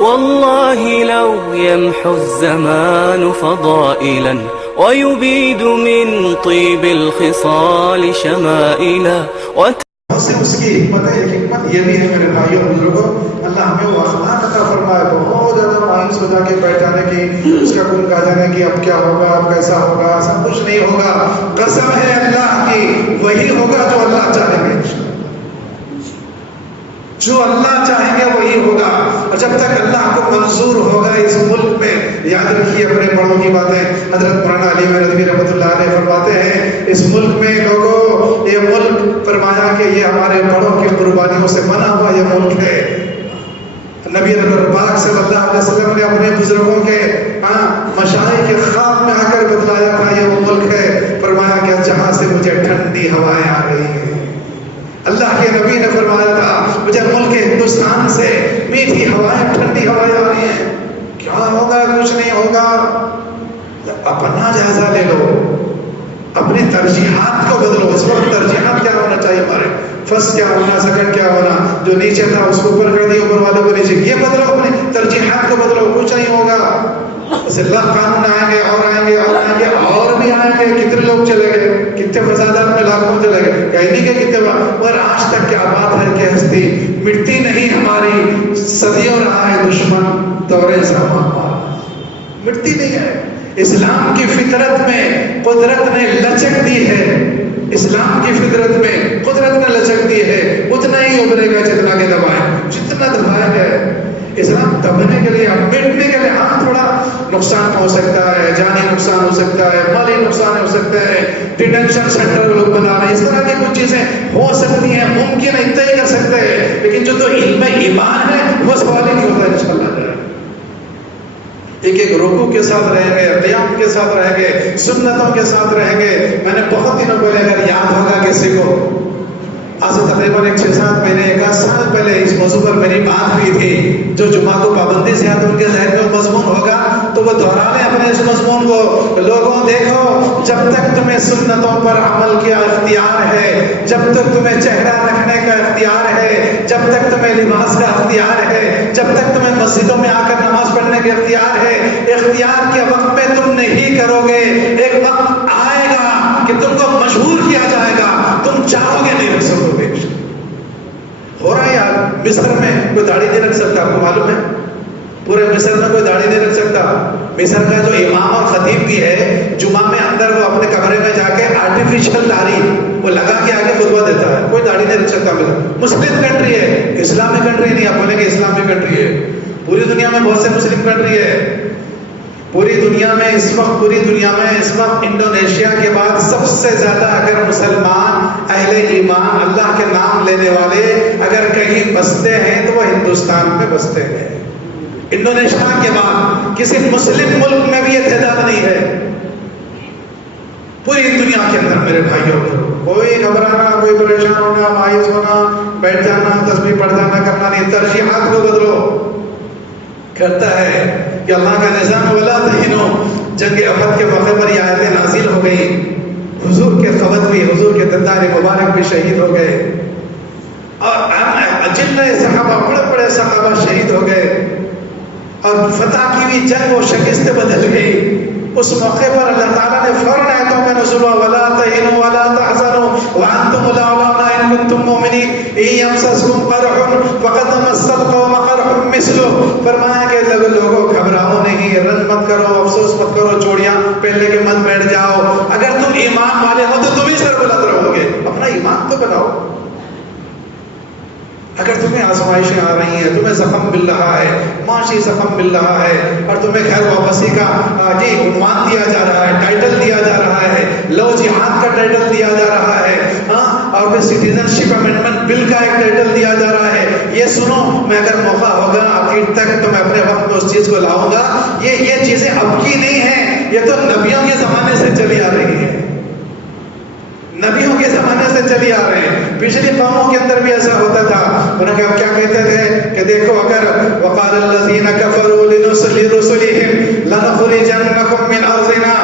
والله لو يمحو الزمان فضائلا ويبيد من طيب الخصال شمائلا سے اس کی حکمت ہے. ایک حکمت یہ بھی ہے میرے بھائیوں بزرگوں، اللہ ہمیں وہ اخلاق عطا فرمائے بہت زیادہ مایوس ہو جا کے بیٹھ جانے کی، اس کا کن کہا جانے کی اب کیا ہوگا، اب کیسا ہوگا، سب کچھ نہیں ہوگا. قسم ہے اللہ کی، وہی ہوگا جو اللہ چاہیں گے. جو اللہ چاہیں گے وہی ہوگا. اور جب تک اللہ کو منظور ہوگا اس ملک میں، یاد رکھیے اپنے بڑوں کی باتیں. حضرت مولانا علی ندوی رحمۃ اللہ علیہ فرماتے ہیں اس ملک میں لوگوں، یہ ملک فرمایا کہ یہ ہمارے بڑوں کی قربانیوں سے بنا ہوا یہ ملک ہے. نبی پاک صلی اللہ علیہ وسلم نے اپنے بزرگوں کے مشائخ کے خواب میں آ کر بتلایا تھا یہ وہ ملک ہے. فرمایا کہ جہاں سے مجھے ٹھنڈی ہوائیں آ رہی ہیں. اللہ کے نبی نے فرمایا تھا مجھے ملک ہندوستان سے میٹھی ہوائیں، ٹھنڈی ہوائیں آ رہی ہیں. کیا ہوگا؟ کچھ نہیں ہوگا. اپنا جائزہ لے لو، اپنی ترجیحات کو بدلو. اس وقت ترجیحات کیا ہونا چاہیے ہمارے؟ فرسٹ کیا ہونا، سیکنڈ کیا ہونا، جو نیچے تھا اس کو اوپر کر دیا، اوپر والوں کو نیچے. یہ بدلو، اپنی ترجیحات کو بدلو. کچھ نہیں ہوگا. بس اللہ قانون آئیں گے اور آئیں گے اور آئیں گے اور بھی آئیں گے. کتنے لوگ چلے گئے، کتنے فسادات میں لاکھوں چلے گئے، کہیں نہیں کہ کتنے بار. اور آج تک کیا بات ہے کہ ہستی مٹتی نہیں ہماری، صدیوں رہا ہے دشمن دورے زمان، مٹتی نہیں ہے. اسلام کی فطرت میں قدرت نے لچک دی ہے، اسلام کی فطرت میں قدرت نے لچک دی ہے. اتنا ہی ابھرے گا جتنا کہ دبائیں، جتنا دبائیں گے. اسلام دبنے کے لیے، مٹنے کے لیے ہاں تھوڑا نقصان ہو سکتا ہے، جانی نقصان ہو سکتا ہے، مالی نقصان ہو سکتا ہے، ڈیٹینشن سینٹر لوگ بنا رہے ہیں، اس طرح کی کچھ چیزیں ہو سکتی ہیں، ممکن ہے اتنا ہی کر سکتے ہیں. لیکن جو تو علم ایمان ہے وہ سوال ہی نہیں ہوتا انشاءاللہ. ایک ایک رکوع کے ساتھ رہیں گے، قیام کے ساتھ رہیں گے، سنتوں کے ساتھ رہیں گے. میں نے بہت دنوں پہلے، اگر یاد ہوگا کسی کو، آج سے تقریباً 6-7 مہینے، 1 سال پہلے اس موضوع پر میری بات ہوئی تھی. جو جمعہ کو پابندی سے آتے ان کے ذہن میں مضمون ہوگا تو وہ دہرا لیں اپنے اس مضمون کو. لوگوں دیکھو، جب تک تمہیں سنتوں پر عمل کیا اختیار ہے، جب تک تمہیں چہرہ رکھنے کا اختیار ہے، جب تک تمہیں لباس کا اختیار ہے، جب تک تمہیں مسجدوں میں آ کر نماز پڑھنے کا اختیار ہے، اختیار کے وقت میں تم نہیں کرو گے. ایک وقت آئے گا کہ تم کو مجبور کیا جائے گا، تم چاہو گے نہیں رکھ سکو گے. ہو رہا ہے یار. مصر میں کوئی داڑھی نہیں رکھ سکتا، آپ کو معلوم ہے؟ پورے مصر میں کوئی داڑھی نہیں رکھ سکتا. مصر کا جو امام اور خطیب بھی ہے، جمعہ میں اندر وہ اپنے کمرے میں جا کے آرٹیفیشل داڑھی وہ لگا کے آگے خطبہ دیتا ہے. کوئی داڑھی نہیں رکھ سکتا. مسلم کنٹری ہے، اسلامی کنٹری نہیں. آپ بولیں گے اسلامی کنٹری ہے. پوری دنیا میں بہت سے مسلم کنٹری ہے. پوری دنیا میں اس وقت انڈونیشیا کے بعد سب سے زیادہ اگر مسلمان اہل ایمان اللہ کے نام لینے والے اگر کہیں بستے ہیں تو وہ ہندوستان میں بستے ہیں. انڈونیشیا کے بعد کسی مسلم ملک میں بھی یہ تعداد نہیں ہے. پوری دنیا کے اندر میرے بھائیوں، کوئی گھبرانا، کوئی پریشان ہونا، مایوس ہونا، بیٹھ جانا، تسبیح پڑھ جانا کرنا نہیں. ترجیحات کو بدلو. کرتا ہے کہ اللہ کا نظام ولا تہنوا، جنگ احد کے موقع پر یہ آیتیں نازل ہو گئی. حضور کے قبط بھی، حضور کے دندار مبارک بھی شہید ہو گئے، اور جتنے صحابہ، بڑے بڑے صحابہ شہید ہو گئے، اور فتح کی بھی جنگ و شکست بدل گئی. اس موقع پر اللہ تعالیٰ نے فوراً آیتوں میں نزول ولا تہنوا ولا تحزنوا وانتم الاعلون ان کنتم مؤمنین ان یمسسکم قرح فقد مس القوم قرح مثله. فرمایا کہ لوگوں گھبراؤ نہیں، رنج مت کرو، افسوس مت کرو، چوڑیاں پہلے کے مت بیٹھ جاؤ. اگر تم ایمان والے ہو تو تم ہی سر بلند رہو گے. اپنا ایمان تو بناؤ. اگر تمہیں آزمائشیں آ رہی ہیں، تمہیں زخم مل رہا ہے، معاشی زخم مل رہا ہے، اور تمہیں خیر واپسی کا عنوان دیا جا رہا ہے، ٹائٹل دیا جا رہا ہے، لو جہاد کا ٹائٹل دیا جا رہا ہے، اور پھر سٹیزن شپ امینڈمنٹ بل کا ایک ٹائٹل دیا جا رہا ہے، یہ سنو، میں اگر موقع ہوگا آخر تک تو میں اپنے وقت میں اس چیز کو لاؤں گا. یہ چیزیں اب کی نہیں ہیں، یہ تو نبیوں کے زمانے سے چلی آ رہی ہیں. نبیوں کے زمانے سے چلی آ رہے ہیں. پچھلی قوموں کے اندر بھی ایسا ہوتا تھا. انہوں نے کیا کہتے تھے کہ دیکھو، اگر وقال الذین کفروا لرسلہم لنخرجنکم من ارضنا.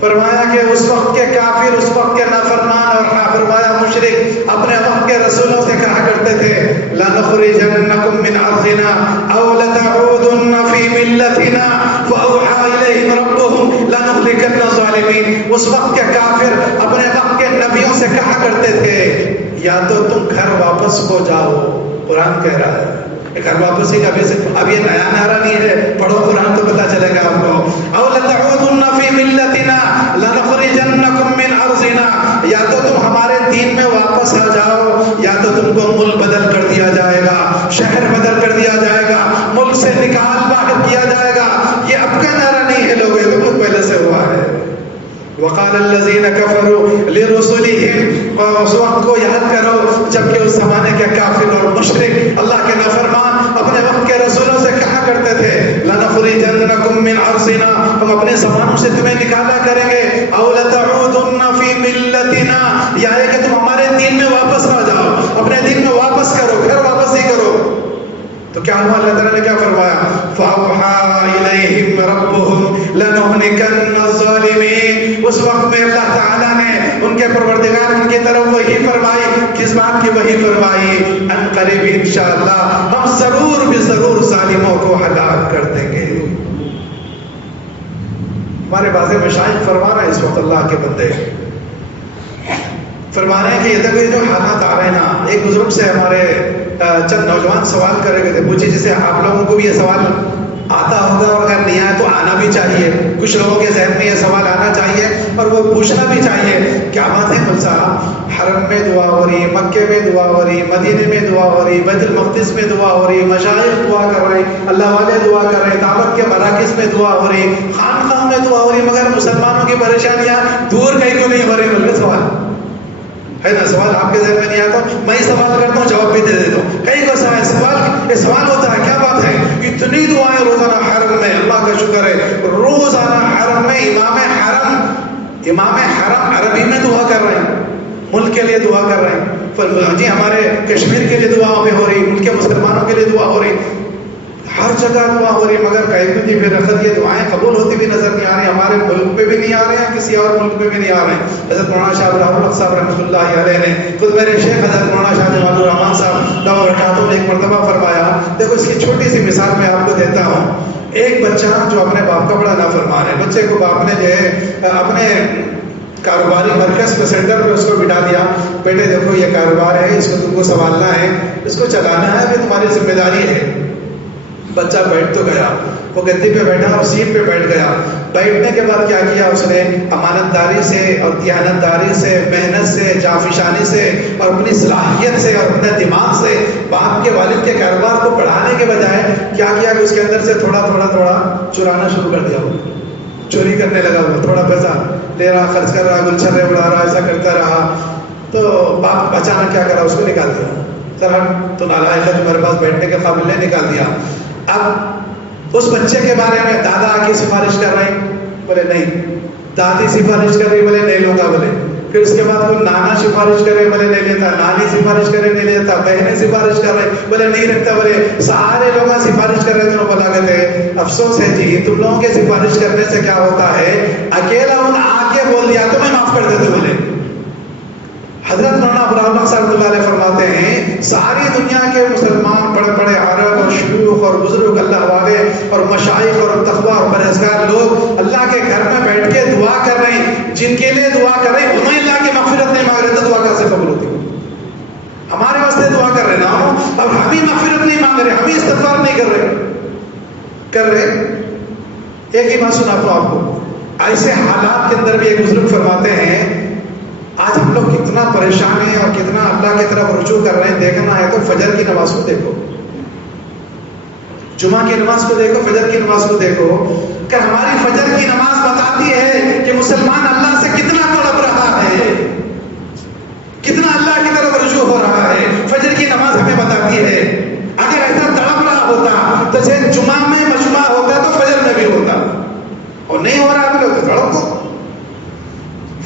فرمایا کہ اس وقت کے کافر، اس وقت کے نافرمان اور فرمایا مشرک اپنے وقت کے رسولوں سے کہا کرتے تھے لنخرجنکم من ارضنا، او لتعودن فی ملتنا فاوحى الیہم ربهم لنهلكن الظالمین. اس وقت کے کافر اپنے وقت کے نبیوں سے کہا کرتے تھے یا تو تم گھر واپس ہو جاؤ. قرآن کہہ رہا ہے گھر واپس ہی. اب یہ نیا نعرہ نہیں ہے, پڑھو قرآن تو پتہ چلے گا آپ کو. او لتعودن فی ملتنا لنخرجنکم من ارضنا, یا تو تم ہمارے دین میں واپس آ جاؤ یا تو تم کو ملک بدل کر دیا جائے گا, شہر بدل کر دیا جائے گا, ملک سے نکال باہر کیا جائے گا. یہ اب کا نعرہ نہیں ہے لوگ, یہ تو بہت پہلے سے ہوا ہے. وقال الذين كفروا لرسلهم, اس وقت کو یاد کرو جبکہ اس زمانے کے کافر اور مشرک اللہ کے نافرمان اپنے وقت کے رسولوں سے کہا کرتے تھے لنخرجنکم من ارضنا, ہم اپنے زمانوں سے تمہیں نکالا کریں گے. او لتعودن فی ملتنا, یا ہے کہ تم ہمارے دین میں واپس آ جاؤ, اپنے دین میں واپس کرو, گھر واپس ہی کرو. تو کیا ہوا؟ اللہ تعالیٰ نے کیا فرمایا؟ فَأَوْحَىٰ إِلَيْهِمْ رَبُّهُمْ لَنُهْلِكَنَّ الظَّالِمِينَ. اس وقت میں اللہ تعالیٰ نے ان کے پروردگار ان کی طرف وحی فرمائی. کس بات کی وحی فرمائی؟ ان قریب انشاءاللہ ہم ضرور بھی ضرور ظالموں کو ہلاک کر دیں گے. ہمارے بعض مشائخ فرما رہے ہیں اس وقت اللہ کے بندے فرما رہے ہیں کہ یہ دیکھو یہ جو حالات آ رہے ہیں نا. ایک بزرگ سے ہمارے چند نوجوان سوال کر رہے تھے, پوچھے جسے آپ لوگوں کو بھی یہ سوال آتا ہوگا اور اگر نہیں آیا تو آنا بھی چاہیے. کچھ لوگوں کے ذہن میں یہ سوال آنا چاہیے اور وہ پوچھنا بھی چاہیے. کیا بات ہے مل صاحب, حرم میں دعا ہو رہی, مکے میں دعا ہو رہی, مدینے میں دعا ہو رہی, بیت المقدس میں دعا ہو رہی, مشائخ دعا کر رہے ہیں, اللہ والے دعا کر رہے ہیں, دعوت کے مراکز میں دعا ہو رہی, خانقاہ میں دعا ہو رہی, مگر مسلمانوں کی پریشانیاں دور کہیں کو نہیں ہو رہی. بلکہ سوال ہے نا, سوال آپ کے ذہن میں نہیں آتا, میں سوال کرتا ہوں جواب بھی دے دیتا ہوں. کئی کو سوال یہ سوال ہوتا ہے کیا بات ہے, اتنی دعائیں روزانہ حرم میں, اللہ کا شکر ہے روزانہ حرم میں امام حرم عربی میں دعا کر رہے ہیں, ملک کے لیے دعا کر رہے ہیں. جی ہمارے کشمیر کے لیے دعا ہو رہی, ملک کے مسلمانوں کے لیے دعا ہو رہی, ہر جگہ دعا ہو رہی, مگر کہیں بھی نہیں رخت یہ دعائیں قبول ہوتی بھی نظر نہیں آ رہی. ہمارے ملک پہ بھی نہیں آ رہے ہیں, کسی اور ملک پہ بھی نہیں آ رہے ہیں. حضرت مولانا شاہ الحق صاحب رحمۃ اللہ علیہ نے خود میرے شیخ حضرت مولانا شاہ جمال الرحمان صاحب دعوت برکاتہ نے ایک مرتبہ فرمایا. دیکھو اس کی چھوٹی سی مثال میں آپ کو دیتا ہوں. ایک بچہ جو اپنے باپ کا بڑا نافرمان ہے, بچے کو باپ نے جو ہے اپنے کاروباری مرکز پہ سینٹر پہ اس کو بٹھا دیا, بیٹے دیکھو یہ کاروبار ہے, اس کو تم کو سنبھالنا ہے, اس کو چلانا ہے, یہ تمہاری ذمہ داری ہے. بچہ بیٹھ تو گیا, وہ گدی پہ بیٹھا اور سیٹ پہ بیٹھ گیا. بیٹھنے کے بعد کیا کیا اس نے, امانت داری سے اور دیانت داری سے, محنت سے, جانفشانی سے اور اپنی صلاحیت سے اور اپنے دماغ سے باپ کے والد کے کاروبار کو بڑھانے کے بجائے کیا کیا کہ اس کے اندر سے تھوڑا چرانا شروع کر دیا. وہ چوری کرنے لگا, وہ تھوڑا پیسہ لے رہا, خرچ کر رہا, گلچھرے اڑا رہا, ایسا کرتا رہا. تو باپ اچانک کیا کرا, اس کو نکال دیا. سر تو نالائق ہے, تمہارے پاس بیٹھنے کے قابل نہیں, نکال دیا. اب اس بچے کے بارے میں دادا آ کے سفارش کر رہے ہیں, بولے نہیں. دادی سفارش کر رہی, بولے نہیں لوں گا, بولے. پھر اس کے بعد کوئی نانا سفارش کرے, بولے نہیں لیتا. نانی سفارش کرے, نہیں لیتا. بہنیں سفارش کر رہے, بولے نہیں رکھتا, بولے. سارے لوگ سفارش کر رہے تھے, وہ بولا کہتے افسوس ہے جی تم لوگوں کے سفارش کرنے سے کیا ہوتا ہے, اکیلا ان آ کے بول دیا تو میں معاف کر دیتے, بولے. حضرت مولانا ابوالحق صاحب اللہ علیہ فرماتے ہیں ساری دنیا کے مسلمان بڑے بڑے عرب اور شیوخ اور بزرگ اللہ والے اور مشائخ اور تقویٰ اور پرہیزگار لوگ اللہ کے گھر میں بیٹھ کے دعا کر رہے ہیں, جن کے لیے دعا کر رہے ہیں انہیں اللہ کی مغفرت نہیں مانگ رہے تو دعا کیسے قبول ہوتی ہے؟ ہمارے واسطے دعا کر رہے نا, اب ہم ہی مغفرت نہیں مانگ رہے, ہم ہی استغفار نہیں کر رہے. ایک ہی بات سناتا ہوں آپ کو. ایسے حالات کے اندر بھی ایک بزرگ فرماتے ہیں آج ہم لوگ کتنا پریشان ہیں اور کتنا اللہ کی طرف رجوع کر رہے ہیں. دیکھنا ہے تو فجر کی نماز کو دیکھو, جمعہ کی نماز کو دیکھو, فجر کی نماز کو دیکھو, کہ ہماری فجر کی نماز بتاتی ہے کہ مسلمان اللہ سے کتنا تڑپ رہا ہے, کتنا اللہ کی طرف رجوع ہو رہا ہے. فجر کی نماز ہمیں بتاتی ہے. اگر ایسا تڑپ رہا ہوتا تو جمعہ میں مجمع ہوتا تو فجر میں بھی ہوتا, اور نہیں ہو رہا تو تڑپ کو.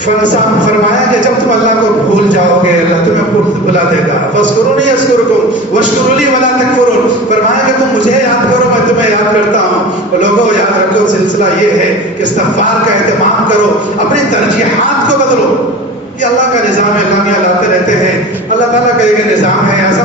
فرمایا کہ جب تم اللہ کو بھول جاؤ گے اللہ تمہیں بلا دے گا. فاذکرونی اذکرکم واشکروا لی ولا تکفرون. فرمایا کہ تم مجھے یاد کرو میں تمہیں یاد کرتا ہوں. لوگوں یاد رکھو سلسلہ یہ ہے کہ استغفار کا اہتمام کرو, اپنی ترجیحات کو بدلو. یہ اللہ کا نظام ہے, اللہ لاتے رہتے ہیں. اللہ تعالیٰ کا ایک نظام ہے, ایسا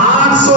800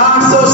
800